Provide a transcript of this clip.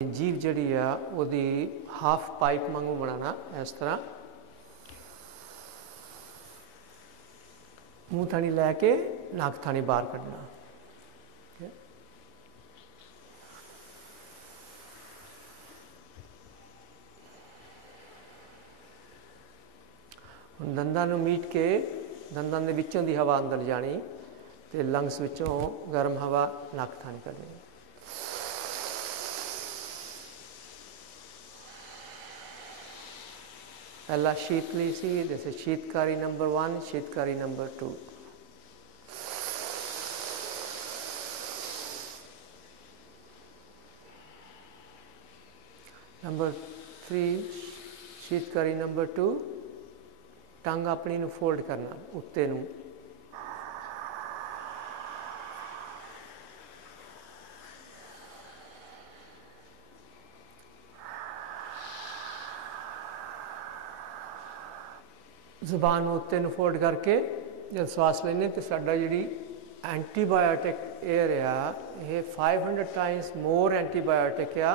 जीभ जी half pipe वांगू बनाना इस तरह मूँह थानी लैके नक थानी बाहर कढ़ना। हुण दंदां नूं मीट के दंदां दे विचों दी हवा अंदर जानी ते लंग्स विचों गर्म हवा नक थानी कढ़नी। पहला शीतली सी, जैसे Sheetkari number 1, Sheetkari number 2। Number 3 Sheetkari number 2, टंग अपनी नूं फोल्ड करना उत्ते नूं। ਜ਼ੁਬਾਨ उत्ते नूं फोल्ड करके जब श्वास लेने तो साडा जी एंटीबायोटिक एयर आ 500 टाइम्स मोर एंटीबायोटिक आ